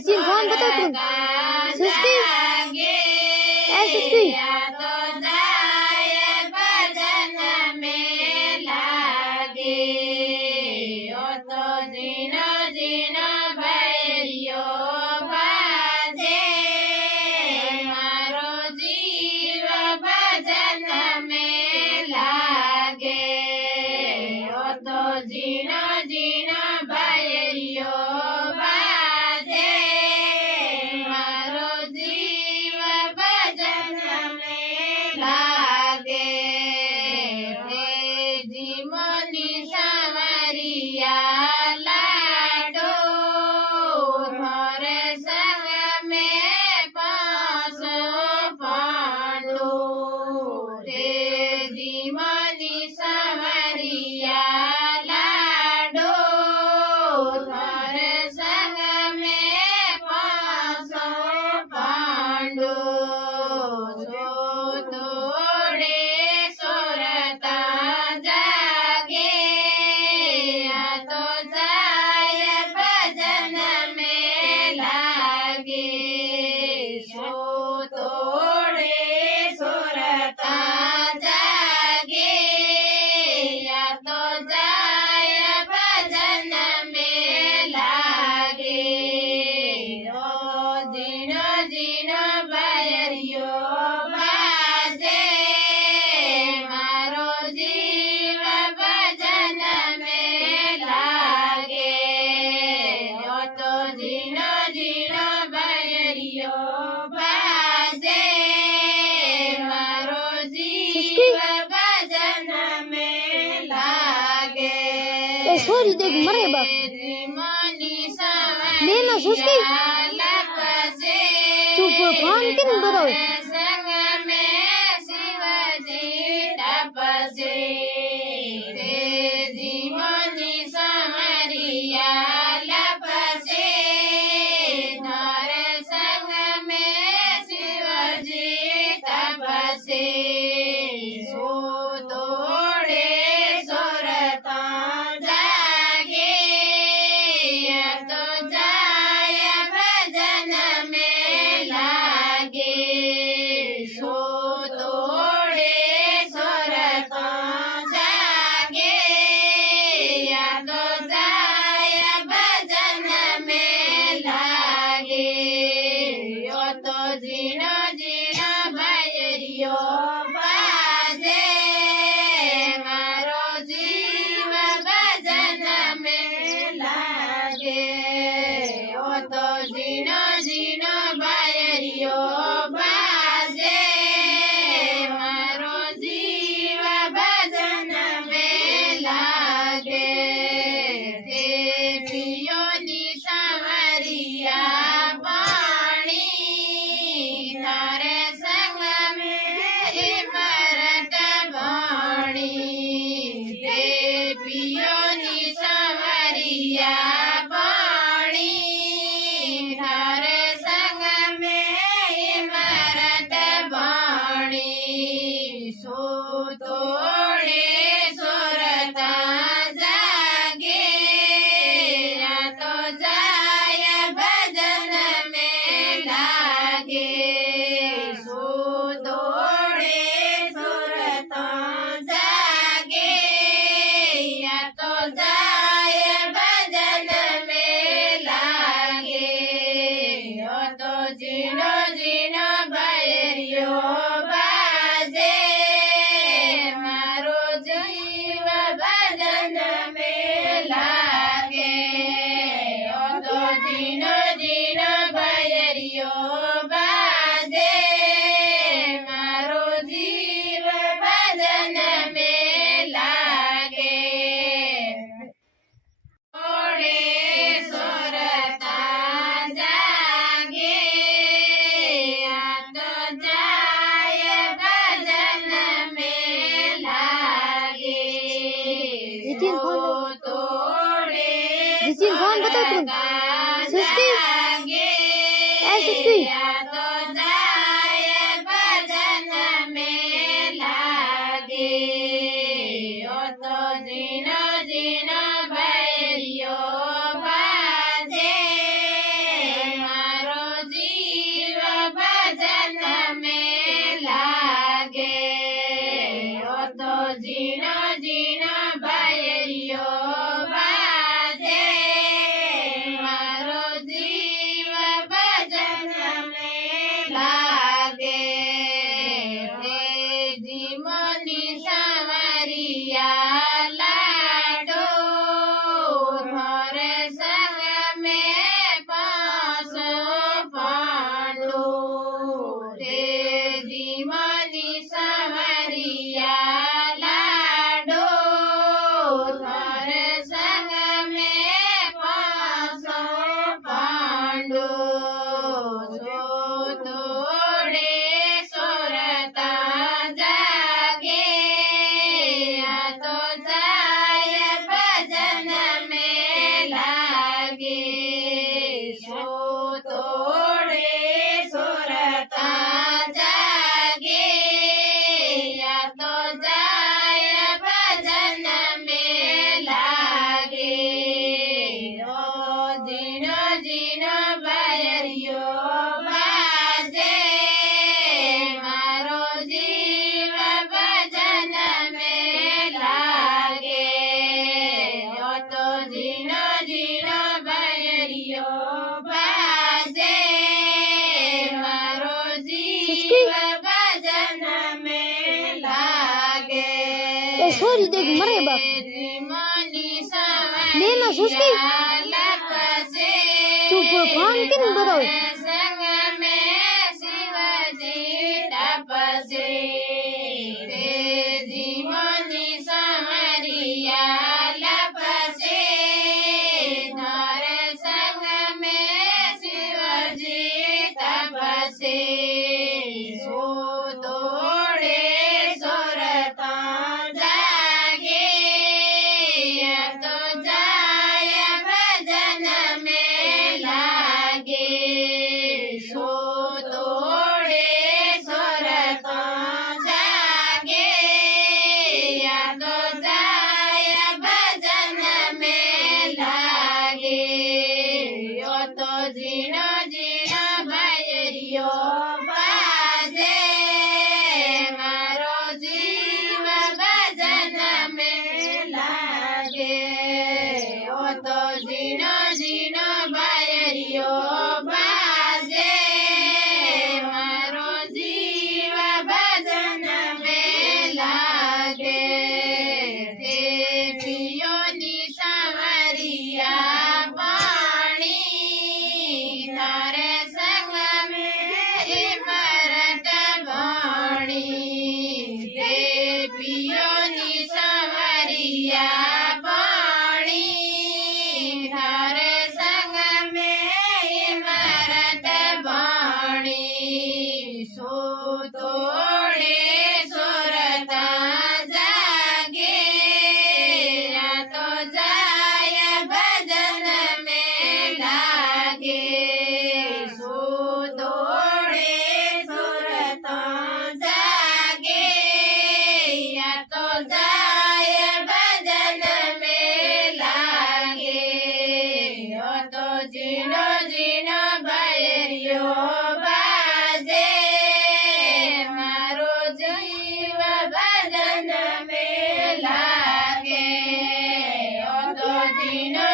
Izin kawan betul belum? Suski, Suski. जीना जीना बायरियो बाजे मारो जीव भजन में लागे रे जीवनी सावरिया लाडो थोरे संग में पासो पांडो रे जीवनी सावरिया Sorry, देख मरे बाप लेना सुस्की तू फोन किन बरो संग में शिवजी तपसे रे जीवनी सावरिया लपसे थारे संग में शिवजी तपसे सो तोड़े सोरता जीना जीना बायरियो बाजे मारो जीव भजन में लागे ओ तो जीना जीना बायरियो बाजे मारो जीव भजन में लागे देवियों नी सावरिया जीनो जीनो बायरियो बाजे मारो जीव भजन में लागे ओ तो जीनो जीनो बायरियो बाजे मारो जीव भजन में लागे ओड़े सोरता Izin kawan betul belum? Suski, Suski. जीना जीना बायरियो बाजे बाजू देख मरे बाप जीमनी लेना सुस्की लपसे तू फोन किन बरो संग में शिवजी तपसे ते जीमनी समरिया लपसे नर संग में शिवजी तपसे सो तोड़े सुरता जागे तो जाय भजन में लागे सो तोड़े सुरता जागे तो जाय भजन में लागे यो तो जीनो जीनो भैरियो बाजे मारो जीव भजन में लागे ओ तो जीनो जीनो भैरियो बाजे मारो जीव भजन में लागे ते पियो नी संवरिया पाणी तारे संग में इमरत वाणी ते पियो नी संवरिया पाणी तारे संग में इमरत वाणी सो तोड़े सुरता जागे तो जाय भजन में लागे सो तोड़े सुरता जागे तो जाय भजन में लागे ओ तो जीनो जीनो भैरियो बाजे मारो जीव भजन में लागे ओ तो जीनो